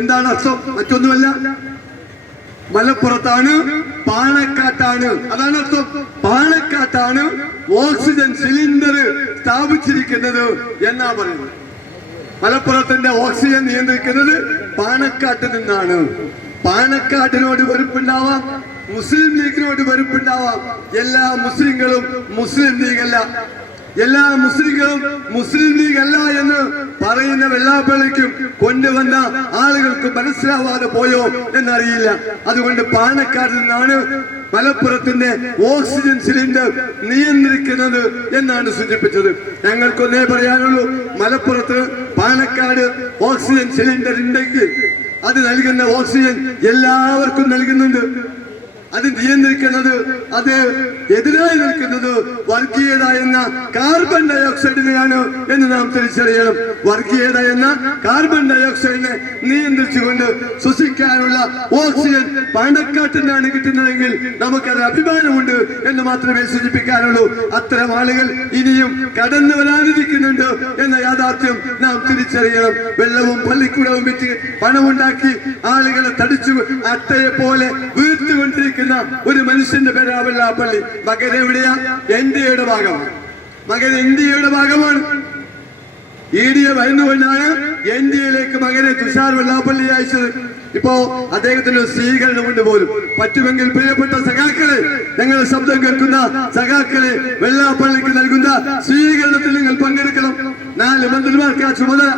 എന്താണ് അർത്ഥം? മറ്റൊന്നുമല്ല, മലപ്പുറത്താണ്, പാണക്കാട്ടാണ്. അതാണ് അർത്ഥം. പാണക്കാട്ടാണ് ഓക്സിജൻ സിലിണ്ടർ സ്ഥാപിച്ചിരിക്കുന്നത് എന്നാ പറയുന്നത്. മലപ്പുറത്തിന്റെ ഓക്സിജൻ നിയന്ത്രിക്കുന്നത് പാണക്കാട്ടിൽ നിന്നാണ്. പാണക്കാട്ടിനോട് വെറുപ്പുണ്ടാവാം, മുസ്ലിം ലീഗിനോട് വെറുപ്പുണ്ടാവാം. എല്ലാ മുസ്ലിങ്ങളും മുസ്ലിം ലീഗല്ല, എല്ലാ മുസ്ലിങ്ങളും മുസ്ലിം ലീഗ് അല്ല എന്ന് പറയുന്ന വെള്ളാപ്പള്ളിക്കും കൊണ്ടുവന്ന ആളുകൾക്ക് മനസ്സിലാവാതെ പോയോ എന്നറിയില്ല. അതുകൊണ്ട് പാണക്കാട് നിന്നാണ് മലപ്പുറത്തിന്റെ ഓക്സിജൻ സിലിണ്ടർ നിയന്ത്രിക്കുന്നത് എന്നാണ് സൂചിപ്പിച്ചത്. ഞങ്ങൾക്കൊന്നേ പറയാനുള്ളൂ, മലപ്പുറത്ത് പാണക്കാട് ഓക്സിജൻ സിലിണ്ടർ ഉണ്ടെങ്കിൽ അത് നൽകുന്ന ഓക്സിജൻ എല്ലാവർക്കും നൽകുന്നുണ്ട്. അത് നിയന്ത്രിക്കുന്നത്, അത് എതിരായി നിൽക്കുന്നത് വർഗീയത എന്ന കാർബൺ ഡയോക്സൈഡിനെയാണ് എന്ന് നാം തിരിച്ചറിയണം. വർഗീയത എന്ന കാർബൺ ഡയോക്സൈഡിനെ നിയന്ത്രിച്ചുകൊണ്ട് ശ്വസിക്കാനുള്ള ഓക്സിജൻ പാണക്കാട്ടിനാണ് കിട്ടുന്നതെങ്കിൽ നമുക്കത് അഭിമാനമുണ്ട് എന്ന് മാത്രമേ സൂചിപ്പിക്കാനുള്ളൂ. അത്തരം ആളുകൾ ഇനിയും കടന്നു വരാനിരിക്കുന്നുണ്ട് എന്ന യാഥാർത്ഥ്യം നാം തിരിച്ചറിയണം. വെള്ളവും പള്ളിക്കൂടവും വിറ്റ് പണമുണ്ടാക്കി ആളുകളെ തടിച്ചു അട്ടയെ പോലെ വീർത്തുകൊണ്ടിരിക്കുന്ന ഒരു മനുഷ്യന്റെ പേരാ വെള്ളാപ്പള്ളി. മകൻ എവിടെയാ? ഇന്ത്യയുടെ ഭാഗമാണ്. മകൻ ഇന്ത്യയുടെ ഭാഗമാണ്. EDA വരുന്നുകൊണ്ടാണ് ഇന്ത്യയിലേക്ക് മകനെ തുഷാർ വെള്ളാപ്പള്ളി അയച്ചത്. ഇപ്പോ അദ്ദേഹത്തിന് സ്വീകരണമുണ്ട് പോലും. പറ്റുമെങ്കിൽ പ്രിയപ്പെട്ട സഖാക്കളെ, ഞങ്ങളുടെ ശബ്ദം കേൾക്കുന്ന സഖാക്കളെ, വെള്ളാപ്പള്ളിക്ക് നൽകുന്ന സ്വീകരണത്തിൽ നിങ്ങൾ പങ്കെടുക്കണം. 4 മന്ത്രിമാർക്ക് ആ ചുമതല.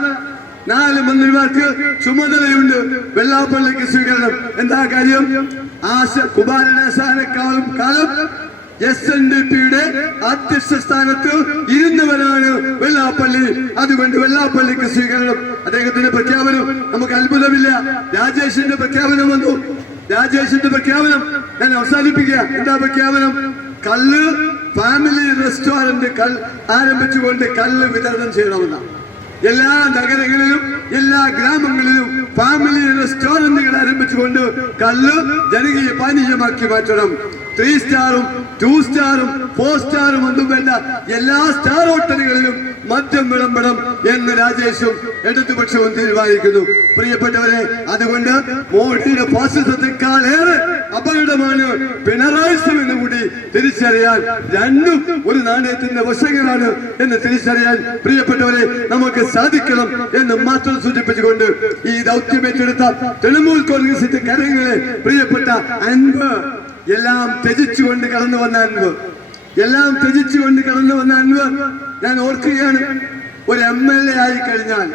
4 മന്ത്രിമാർക്ക് ചുമതലയുണ്ട്. വെള്ളാപ്പള്ളിക്ക് സ്വീകരണം. എന്താ കാര്യം? കുമാരനാശാനേക്കാളും കാലം SNDPയുടെ അധ്യക്ഷ സ്ഥാനത്ത് ഇരുന്നവരാണ് വെള്ളാപ്പള്ളി. അതുകൊണ്ട് വെള്ളാപ്പള്ളിക്ക് സ്വീകരണം. അദ്ദേഹത്തിന്റെ പ്രഖ്യാപനം നമുക്ക് അത്ഭുതമില്ല. രാജേഷിന്റെ പ്രഖ്യാപനം വന്നു. രാജേഷിന്റെ പ്രഖ്യാപനം ഞാൻ അവസാനിപ്പിക്കുക. എന്താ പ്രഖ്യാപനം? കള്ള് ഫാമിലി റെസ്റ്റോറന്റ് ആരംഭിച്ചുകൊണ്ട് കള്ള് വിതരണം ചെയ്യണമെന്നാണ്. എല്ലാ നഗരങ്ങളിലും എല്ലാ ഗ്രാമങ്ങളിലും ഫാമിലി റെസ്റ്റോറന്റുകൾ ആരംഭിച്ചുകൊണ്ട് കള്ള് ജനകീയ പാനീയമാക്കി മാറ്റണം. 3 സ്റ്റാറും 2 സ്റ്റാറും 4 സ്റ്റാറും ഒന്നും വേണ്ട, എല്ലാ സ്റ്റാർ ഹോട്ടലുകളിലും മദ്യം വിളമ്പണം എന്ന് രാജേഷും ഇടതുപക്ഷവും തീരുമാനിക്കുന്നു. പ്രിയപ്പെട്ടവരെ, അതുകൊണ്ട് മോഡിയുടെ ഫാസിസത്തെക്കാളേറെ അപകടമാണ് പിണറായിസം എന്ന് കൂടി തിരിച്ചറിയാൻ, രണ്ടും ഒരു നാണയത്തിന്റെ വശങ്ങളാണ് എന്ന് തിരിച്ചറിയാൻ പ്രിയപ്പെട്ടവരെ നമുക്ക് സാധിക്കണം എന്ന് മാത്രം സൂചിപ്പിച്ചുകൊണ്ട് ഈ ദൗത്യം ഏറ്റെടുത്ത തൃണമൂൽ കോൺഗ്രസിന്റെ കരങ്ങളെ പ്രിയപ്പെട്ട അൻവർ, എല്ലാം ത്യജിച്ചുകൊണ്ട് കടന്നു വന്ന അൻവർ, എല്ലാം ത്യജിച്ചുകൊണ്ട് കടന്നു വന്ന അൻവർ, ഞാൻ ഓർക്കുകയാണ്, ഒരു MLA ആയി കഴിഞ്ഞാൽ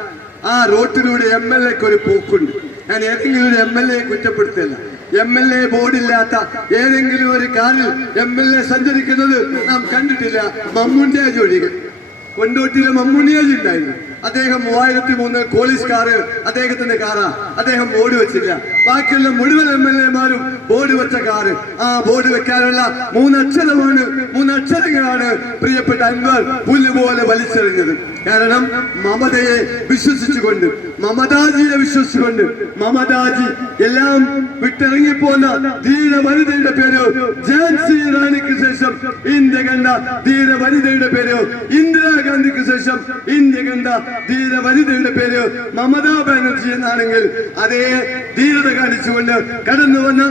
ആ റോട്ടിലൂടെ MLAക്ക് ഒരു പോക്കുണ്ട്. ഞാൻ ഏതെങ്കിലും ഒരു MLA കുറ്റപ്പെടുത്തില്ല. MLA ബോർഡില്ലാത്ത ഏതെങ്കിലും ഒരു കാറിൽ MLA സഞ്ചരിക്കുന്നത് നാം കണ്ടിട്ടില്ല. മമ്മൂട്ടിയാജ് ഒഴികെ. കൊണ്ടോട്ടിയിലെ മമ്മൂട്ടിയാജ് ഉണ്ടായിരുന്നു. അദ്ദേഹം 3003 കോളീസ് കാറ് അദ്ദേഹത്തിന്റെ കാറാ. അദ്ദേഹം ബോർഡ് വെച്ചില്ല. ബാക്കിയുള്ള മുഴുവൻ MLA-മാരും ബോർഡ് വെച്ച കാറ്. ആ ബോർഡ് വെക്കാനുള്ള 3 അക്ഷരമാണ്, 3 അക്ഷരങ്ങളാണ് പ്രിയപ്പെട്ട അൻവർ പുല്ലുപോലെ വലിച്ചെറിഞ്ഞത്. കാരണം മമതയെ വിശ്വസിച്ചുകൊണ്ട്, മമതാജിയെ വിശ്വസിച്ചുകൊണ്ട്, മമതാജി എല്ലാം വിട്ടിറങ്ങിപ്പോന്ന ധീര വനിതയുടെ പേര് ഝാൻസി റാണിക്ക് ശേഷം ഇന്ത്യ കണ്ട ധീര വനിതയുടെ പേര് ഇന്ദിരാഗാന്ധിക്ക് ശേഷം ഇന്ത്യ കണ്ട ധീര വനിതയുടെ പേര് മമതാ ബാനർജി എന്നാണെങ്കിൽ അതേ ധീരത കാണിച്ചുകൊണ്ട് കടന്നു വന്ന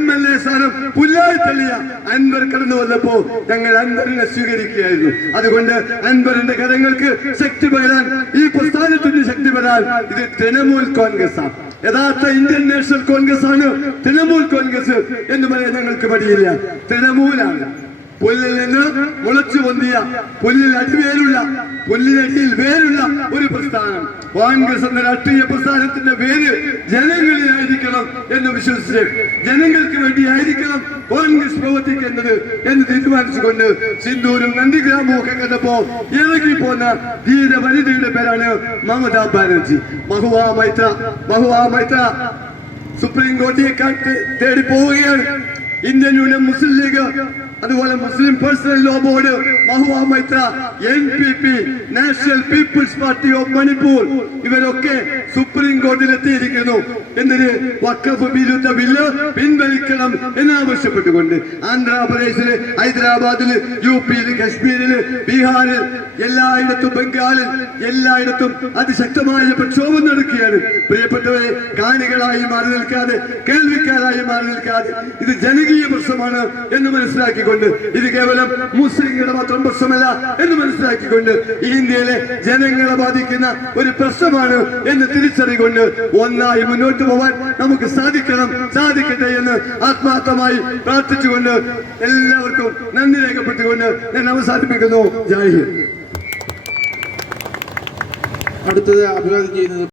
MLA സ്ഥാനം പുല്ലായി തള്ളിയ അൻവർ കടന്നു വന്നപ്പോ ഞങ്ങൾ അൻവറിനെ സ്വീകരിക്കുകയായിരുന്നു. അതുകൊണ്ട് അൻവറിന്റെ കരങ്ങൾക്ക് ശക്തി പകരാൻ, ഈ പ്രസ്ഥാനത്തിന് ശക്തി പകരാൻ ഇത് തൃണമൂൽ കോൺഗ്രസ് ആണ്. യഥാർത്ഥ ഇന്ത്യൻ നാഷണൽ കോൺഗ്രസ് ആണ് തൃണമൂൽ കോൺഗ്രസ് എന്ന് പറയാൻ ഞങ്ങൾക്ക് മടിയില്ല. തൃണമൂലാണ് പുല്ലിൽ നിന്ന് മുളച്ചു പൊന്തിയ, പുല്ലിൽ അടിവേരുള്ള, പുല്ലിനടിയിൽ വേരുള്ള ഒരു പ്രസ്ഥാനം. കോൺഗ്രസ് എന്ന രാഷ്ട്രീയ പ്രസ്ഥാനത്തിന്റെ വേര് ജനങ്ങളിലായിരിക്കണം എന്ന് വിശ്വസിച്ച് ജനങ്ങൾക്ക് വേണ്ടിയായിരിക്കണം കോൺഗ്രസ് പ്രവർത്തിക്കേണ്ടത് എന്ന് തീരുമാനിച്ചുകൊണ്ട് സിന്ദൂരും നന്ദിഗ്രാമവും ഒക്കെ കണ്ടപ്പോ ഇറങ്ങിപ്പോന്ന ധീര വനിതയുടെ പേരാണ് മമതാ ബാനർജി. മഹുവാ മൈത്ര സുപ്രീം കോടതിയെ തേടി പോവുകയാണ്. ഇന്ത്യൻ യൂണിയൻ മുസ്ലിം ലീഗ്, അതുപോലെ Muslim Personal Law Board, Mahua Moitra, NPP, National People's Party of Manipur, ഇവരൊക്കെ സുപ്രീം കോടതിയിൽ എത്തിയിരിക്കുന്നു. എന്തിന്? വഖഫ് വിരുദ്ധ ബില്ല് പിൻവലിക്കണം എന്നാവശ്യപ്പെട്ടുകൊണ്ട്. ആന്ധ്രാപ്രദേശില്, ഹൈദരാബാദില്, UP-യില്, കശ്മീരില്, ബീഹാറിൽ, എല്ലായിടത്തും, ബംഗാളിൽ, എല്ലായിടത്തും അതിശക്തമായ പ്രക്ഷോഭം നടക്കുകയാണ്. പ്രിയപ്പെട്ടവരെ, കാണികളായി മാറി നിൽക്കാതെ, കേൾവിക്കാരായി മാറി നിൽക്കാതെ, ഇത് ജനകീയ പ്രശ്നമാണ് എന്ന് മനസ്സിലാക്കിക്കൊണ്ട്, ഇത് കേവലം മുസ്ലിങ്ങളുടെ മാത്രം പ്രശ്നമല്ല എന്ന് മനസ്സിലാക്കിക്കൊണ്ട്, ഇന്ത്യയിലെ ജനങ്ങളെ ബാധിക്കുന്ന ഒരു പ്രശ്നമാണ് എന്ന് തിരിച്ചറികൊണ്ട് ഒന്നായി മുന്നോട്ട് പോവാൻ നമുക്ക് സാധിക്കട്ടെ എന്ന് ആത്മാർത്ഥമായി പ്രാർത്ഥിച്ചുകൊണ്ട് എല്ലാവർക്കും നന്ദി രേഖപ്പെട്ടുകൊണ്ട് ഞാൻ അവസാനിപ്പിക്കുന്നു. ജയ് ഹിന്ദ്. അടുത്തത് അഭിവാദ്യം ചെയ്യുന്നത്